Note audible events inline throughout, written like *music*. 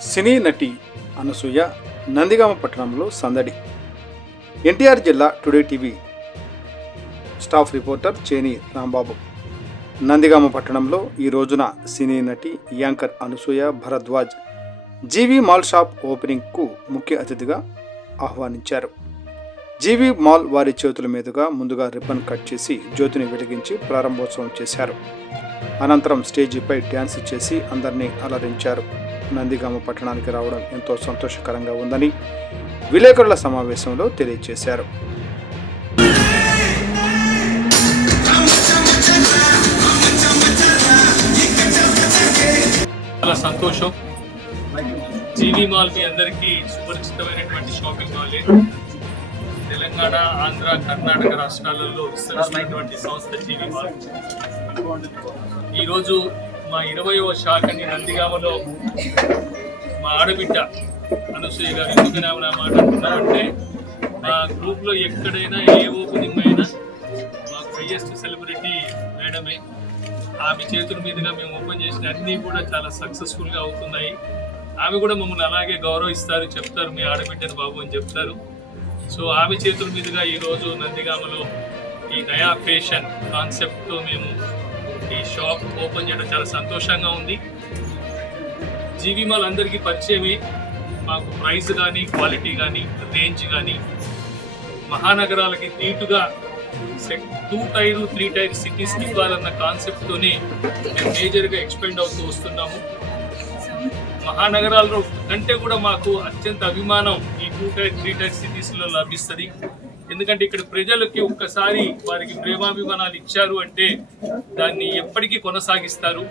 సినీ నటి అనసూయ నందిగామ పట్టణంలో సందడి. ఎన్టీఆర్ జిల్లా today TV staff reporter Cheni Rambabu. Nandigama పట్టణంలో ఈ రోజున సినీ నటి anchor Anasuya Bharadwaj GV mall shop ఓపెనింగ్కు ముఖ్య అతిథిగా ఆహ్వానించారు. జీవీ మాల్ వారి చేతుల మీదుగా ముందుగా రిబ్బన్ కట్ చేసి జ్యోతిని వెలిగించి ప్రారంభోత్సవం చేశారు. అనంతరం స్టేజీపై డ్యాన్స్ చేసి అందరినీ అలరించారు. నందిగామ పట్టణానికి రావడం ఎంతో సంతోషకరంగా ఉందని విలేకరుల సమావేశంలో తెలియజేశారు. చాలా సంతోషం. జీవీ మాల్ మీ అందరికీ సుపరిచితమైనటువంటి షాపింగ్ మాలే తెలంగాణ ఆంధ్ర కర్ణాటక రాష్ట్రాలలో విస్తరించినటువంటి సంస్థ జీవీ మాల్. ఈరోజు మా ఇరవయవ శాఖని నందిగామలో మా ఆడబిడ్డ అనసూయ గారు ఎందుకు నా మాట అంటున్నామంటే మా గ్రూప్లో ఎక్కడైనా ఏ ఓపెనింగ్ అయినా మాకు హైయెస్ట్ సెలబ్రిటీ మేడమే. ఆమె చేతుల మీదుగా మేము ఓపెన్ చేసిన అన్నీ కూడా చాలా సక్సెస్ఫుల్గా అవుతున్నాయి. ఆమె కూడా మమ్మల్ని అలాగే గౌరవిస్తారు చెప్తారు మీ ఆడబిడ్డని బాబు అని చెప్తారు. సో ఆమె చేతుల మీదుగా ఈరోజు నందిగామలో ఈ నయా ఫేషన్ కాన్సెప్ట్తో మేము ఈ షాప్ ఓపెన్ చేయడం చాలా సంతోషంగా ఉంది. జీవి మాల్ అందరికీ పరిచయమే. మాకు ప్రైస్ కానీ క్వాలిటీ కానీ రేంజ్ కానీ మహానగరాలకి నీటుగా టూ టైర్ త్రీ టైర్ సిటీస్కి ఇవ్వాలన్న కాన్సెప్ట్తోనే మేము మేజర్గా ఎక్స్పెండ్ అవుతూ వస్తున్నాము. మహానగరాల్లో కంటే కూడా మాకు అత్యంత అభిమానం ఈ టూ టైర్ త్రీ టైర్ సిటీస్లో లభిస్తుంది. ఎందుకంటే ఇక్కడ ప్రజలకి ఒక్కసారి వారికి ప్రేమాభిమానాలు ఇచ్చారు అంటే దాన్ని ఎప్పటికీ కొనసాగిస్తారు.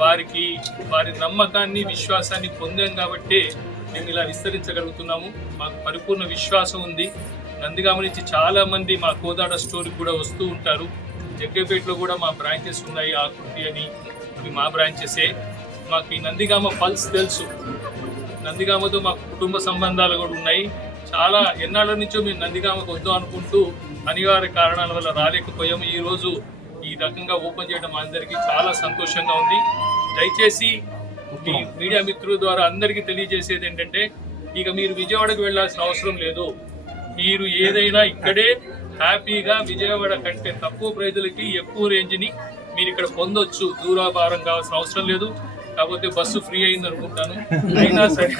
వారికి వారి నమ్మకాన్ని విశ్వాసాన్ని పొందాం కాబట్టే మేము ఇలా విస్తరించగలుగుతున్నాము. మాకు పరిపూర్ణ విశ్వాసం ఉంది. నందిగామ నుంచి చాలామంది మా కోదాడ స్టోర్కి కూడా వస్తూ ఉంటారు. జగ్గపేటలో కూడా మా బ్రాంచెస్ ఉన్నాయి ఆకృతి అని అవి మా బ్రాంచెసే. మాకు ఈ నందిగామ పల్స్ తెలుసు. నందిగామతో మాకు కుటుంబ సంబంధాలు కూడా ఉన్నాయి. చాలా ఎన్నాళ్ళ నుంచో మేము నందిగామకు వద్దాం అనుకుంటూ అనివార్య కారణాల వల్ల రాలేకపోయాము. ఈ రోజు ఈ రకంగా ఓపెన్ చేయడం అందరికీ చాలా సంతోషంగా ఉంది. దయచేసి ఈ మీడియా మిత్రుల ద్వారా అందరికీ తెలియజేసేది ఏంటంటే ఇక మీరు విజయవాడకు వెళ్ళాల్సిన అవసరం లేదు. మీరు ఏదైనా ఇక్కడే హ్యాపీగా విజయవాడ కంటే తక్కువ ప్రైజులకి ఎక్కువ రేంజ్ని మీరు ఇక్కడ పొందొచ్చు. దూరాభారం కావాల్సిన అవసరం లేదు. కాకపోతే బస్సు ఫ్రీ అయింది అనుకుంటాను అయినా సరే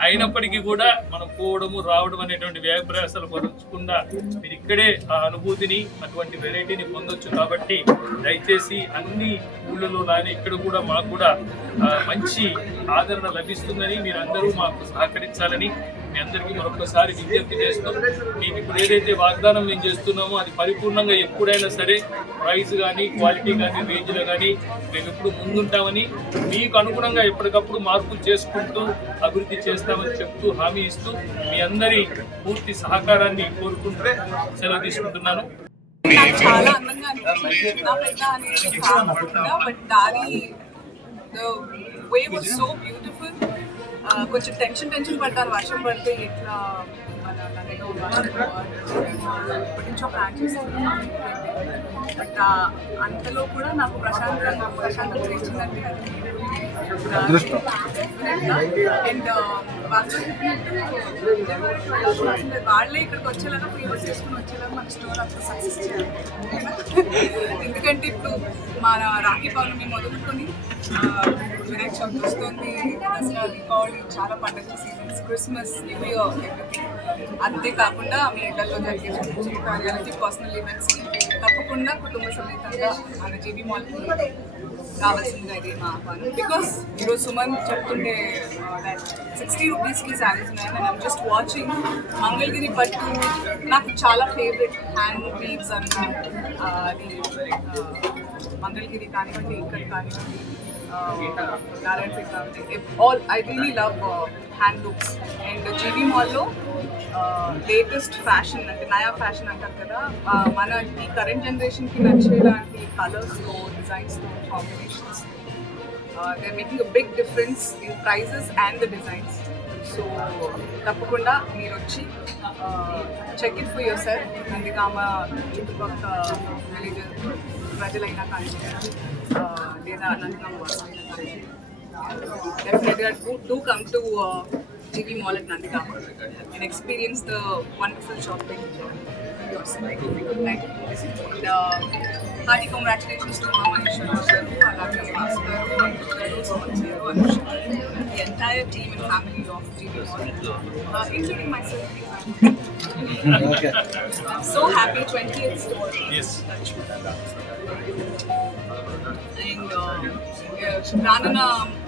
అయినప్పటికీ కూడా మనం పోవడము రావడం అనేటువంటి వ్యయ పొందకుండా మీరు ఇక్కడే ఆ అనుభూతిని అటువంటి వెరైటీని పొందొచ్చు. కాబట్టి దయచేసి అన్ని ఊళ్ళలో కానీ ఇక్కడ కూడా మాకు కూడా మంచి ఆదరణ లభిస్తుందని మీరందరూ మాకు సహకరించాలని మీ అందరికీ మరొకసారి విజ్ఞప్తి చేస్తూ. మీకు ఇప్పుడు ఏదైతే వాగ్దానం మేము చేస్తున్నామో అది పరిపూర్ణంగా ఎప్పుడైనా సరే ప్రైస్ కానీ క్వాలిటీ కానీ రేంజ్లో కానీ మేము ఎప్పుడు ముందుంటామని మీకు అనుగుణంగా ఎప్పటికప్పుడు మార్పులు చేసుకుంటూ అభివృద్ధి చేస్తామని చెప్తూ హామీ ఇస్తూ మీ అందరి పూర్తి సహకారాన్ని కోరుకుంటూ సెలవు తీసుకుంటున్నాను. చాలా అందంగా అనిపించింది. నా పెద్ద అనేది కాకుండా బట్ దాని వే వాజ్ సో బ్యూటిఫుల్. కొంచెం టెన్షన్ టెన్షన్ పడ్డాను వర్షం పడితే ఎట్లా మన నదిలో వర్షం ఇప్పటి నుంచో ప్లాన్ చేస్తున్నాను బట్ అంతలో కూడా నాకు ప్రశాంతంగా ప్రశాంతత తెచ్చిందంటే అది అండ్ వాళ్ళే ఇక్కడికి వచ్చేలాగా ఫేమస్ చేసుకుని వచ్చేలాగా మన స్టోర్ అంతా సక్సెస్ చేయాలి. ఎందుకంటే ఇప్పుడు మన రాఖీ పౌర్ణమి మొదలుకొని వినాయక చవితి వస్తుంది దసరా దీపావళి చాలా పండుగ seasons Christmas new year everything అంతేకాకుండా మీ ఇళ్ళలో జరిగే చిన్న కార్యాలకి పర్సనల్ ఈవెంట్స్కి తప్పకుండా కుటుంబ సమేతంగా మన జీబీ మాల్కి కావాల్సిందిగా అది మా ఆహ్వానం. బికాస్ ఈరోజు సుమన్ చెప్తుంటే సిక్స్టీ రూపీస్కి శారీస్ ఉన్నాయి and I'm just watching Mangalagiri పట్టు. నాకు చాలా ఫేవరెట్ హ్యాండ్ బీడ్స్ అని అది uh, మంగళగిరి కానివ్వండి ఇక్కడ కానివ్వండి uh, నారాయణపేట కానివ్వండి all I really love hand looks and GV మాల్లో లేటెస్ట్ ఫ్యాషన్ అంటే నయా ఫ్యాషన్ అంటారు కదా మన ఈ కరెంట్ జనరేషన్కి నచ్చేలాంటి కలర్స్తో డిజైన్స్తో combinations they making a big difference in prices and the designs so తప్పకుండా మీరు వచ్చి check it for yourself Nandigama చుట్టుపక్కల విలేజ్ ప్రజలైనా కానీ లేదా నందిగామ డెఫినెట్గా do come to do come to uh, GV Mall at Nandikama and experience the wonderful shopping yourself. Right? And, uh, hearty congratulations to Mama Ishwar Garu, Alaka Bhaskar, Garu, Samansiru, Anushka, the entire team and family of GV Mall, uh, including myself. Okay I'm so happy 20th store. Yes. And రానున్న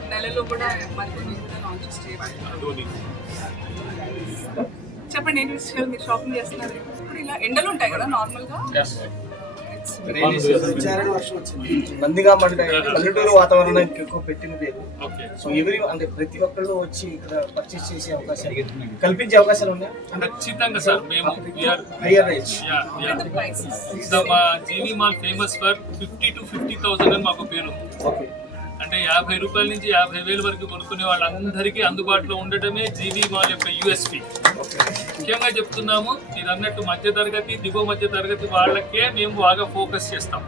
నెలలో కూడా మరికొన్ని చెప్పండి ఏంటి విషయాలు మీరు shopping చేస్తున్నారు. ఇప్పుడు ఇలా ఎండలు ఉంటాయి కదా నార్మల్గా? వచ్చారని వర్షం వచ్చింది. నందిగామ అంటే పల్లెటూరు వాతావరణానికి ఎక్కువ పెట్టిన పేరు ఓకే సో ఎవరి అంటే ప్రతి ఒక్కళ్ళు వచ్చి ఇక్కడ పర్చేస్ చేసే అవకాశాలు కల్పించే అవకాశాలు ఉన్నాయి? ఖచ్చితంగా సార్ మేము ప్రైసెస్ మా GV mall famous for fifty to fifty thousand అని మాకు పేరు. ఓకే అంటే యాభై రూపాయల నుంచి యాభై వేల వరకు కొనుక్కునే వాళ్ళందరికీ అందుబాటులో ఉండటమే జీబీ మాల్ యొక్క యూఎస్పి. ముఖ్యంగా చెప్తున్నాము మీరు అన్నట్టు మధ్య తరగతి దిగువ మధ్య తరగతి వాళ్ళకే మేము బాగా ఫోకస్ చేస్తాం.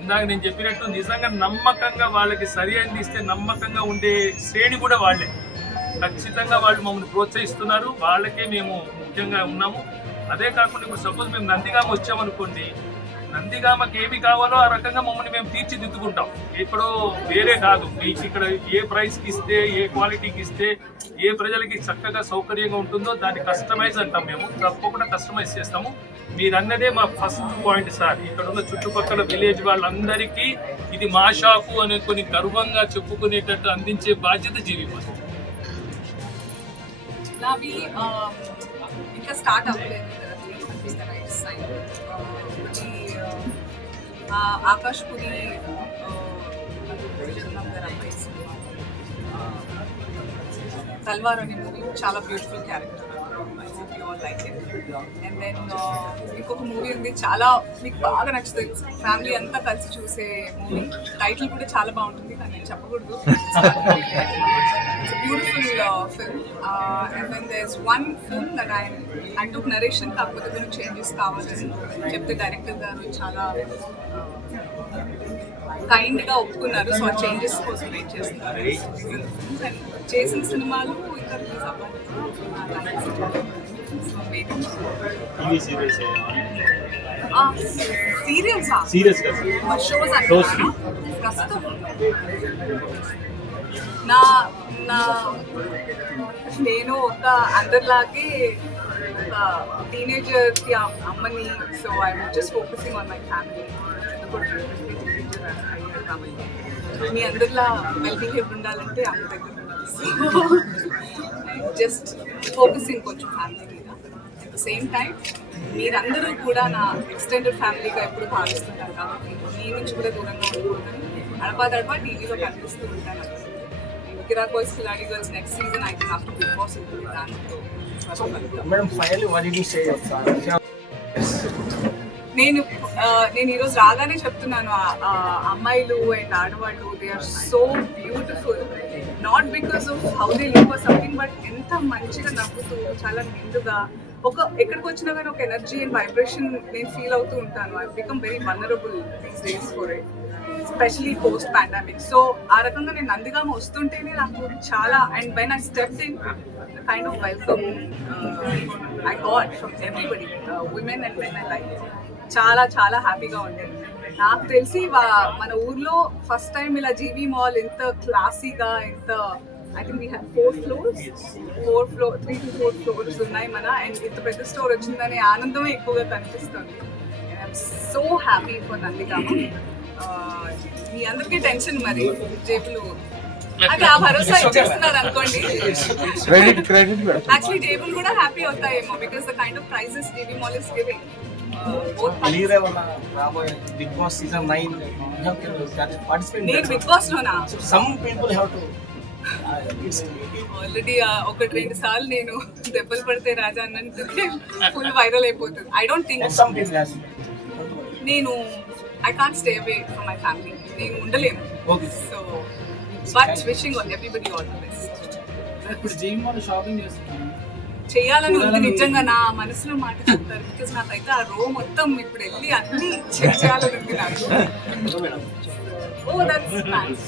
ఇందాక నేను చెప్పినట్టు నిజంగా నమ్మకంగా వాళ్ళకి సరి అయినది ఇస్తే నమ్మకంగా ఉండే శ్రేణి కూడా వాళ్ళే. ఖచ్చితంగా వాళ్ళు మమ్మల్ని ప్రోత్సహిస్తున్నారు వాళ్ళకే మేము ముఖ్యంగా ఉన్నాము. అదే కాకుండా ఇప్పుడు సపోజ్ మేము నందిగామ వచ్చామనుకోండి నందిగామకి ఏమి కావాలో ఆ రకంగా మమ్మల్ని మేము తీర్చిదిద్దుకుంటాం. ఎక్కడో వేరే కాదు. మీకు ఇక్కడ ఏ ప్రైస్కి ఇస్తే ఏ క్వాలిటీకి ఇస్తే ఏ ప్రజలకి చక్కగా సౌకర్యంగా ఉంటుందో దాన్ని కస్టమైజ్ అంటాం మేము. తప్పకుండా కస్టమైజ్ చేస్తాము. మీరన్నదే మా ఫస్ట్ పాయింట్ సార్ ఇక్కడ ఉన్న చుట్టుపక్కల విలేజ్ వాళ్ళందరికీ ఇది మా షాపు అనే కొన్ని గర్వంగా చెప్పుకునేటట్టు అందించే బాధ్యత జీవి మాది. ఇంకా స్టార్ట్ అవ్వలేదు. ఆకాష్ పురి జగన్నాథ్ గారు తల్వార్ అనే మూవీ చాలా బ్యూటిఫుల్ క్యారెక్టర్ అండ్ దెన్ ఇంకొక మూవీ ఉంది. చాలా మీకు బాగా నచ్చుతుంది. ఫ్యామిలీ అంతా కలిసి చూసే మూవీ టైటిల్ కూడా చాలా బాగుంటుంది. కానీ నేను చెప్పకూడదు. Beautiful film and then there's one film that I I took narration కాకపోతే మీరు చేంజెస్ కావాలని చెప్తే డైరెక్టర్ గారు చాలా కైండ్గా ఒప్పుకున్నారు. సో ఆ చేంజెస్ కోసం వెయిట్ చేస్తున్నారు? చేసిన సినిమాలు ఇంకా రిలీజ్ అవ్వాలి సీరియస్ షోస్ ప్రస్తుతం. నా నా నేను ఒక అందరిలాగే ఒక టీనేజర్ అమ్మని so I'm just focusing on my family మీ అందరిలా వెల్ బిహేవ్ ఉండాలంటే అమ్మ దగ్గర సో జస్ట్ ఫోకసింగ్ కొంచెం ఫ్యామిలీ మీద. అట్ ద సేమ్ టైం మీరందరూ కూడా నా ఎక్స్టెండెడ్ ఫ్యామిలీగా ఎప్పుడు భావిస్తుంటారు కాబట్టి మీ నుంచి కూడా దూరంగా ఉండకూడదని అడపా దడపా టీవీలో కనిపిస్తూ ఉంటాను కిరాక్ boys కిలాడి girls next season I think after Bigg Boss ఉంటుంది దాంట్లో madam final what did you say నేను నేను ఈరోజు రాగానే చెప్తున్నాను అమ్మాయిలు అండ్ ఆడవాళ్ళు they are so beautiful not because of how they live or something but ఎంత మంచిగా నవ్వుతూ చాలా నిండుగా. ఒక ఎక్కడికి వచ్చినా కానీ ఒక ఎనర్జీ అండ్ వైబ్రేషన్ నేను ఫీల్ అవుతూ ఉంటాను. I become very vulnerable these days for it specially post pandemic so ఆ రకంగా నేను నందిగామ వస్తుంటేనే నాకు చాలా and when I step in kind of welcome I got from everybody women and men I like చాలా చాలా హ్యాపీగా ఉండేది. నాకు తెలిసి మన ఊర్లో ఫస్ట్ టైం ఇలా జీవీ మాల్ ఎంత క్లాసీగా ఎంత I think we have four floors four floor three to four floors ఉన్నాయి మన. అండ్ ఇంత పెద్ద స్టోర్ వచ్చిందనే ఆనందమే ఎక్కువగా కనిపిస్తుంది. So happy for Nandigama Uh, మీ అందరికీ టెన్షన్ మరి జేబులు. అది ఆ భరోసా ఇచ్చేస్తున్నారు అనుకోండి. క్రెడిట్ క్రెడిట్ యాక్చువల్లీ జేబులు కూడా happy అవుతాయేమో because the kind of prices GV mall is giving ఏమన్నా రాబోయే Bigg Boss season nine participate Bigg Boss లోనా? Some people have to already ఒకటి రెండు సార్లు నేను దెబ్బలు పడితే రాజా అన్నందుకే ఫుల్ వైరల్ అయిపోతుంది. I don't think some people has నేను I can't stay away from my family నేను ఉండలేను. Okay so but wishing everybody all the best ఇప్పుడు జీవిమాలు షాపింగ్ చేస్తున్నాను చేయాలని ఉంది నిజంగా నా మనసులో మాట చెప్తారు. బికాస్ నాకైతే ఆ రో మొత్తం ఇప్పుడు వెళ్ళి అన్ని చెక్ చేయాలని ఉంది నాకు. *laughs* ఓ దట్స్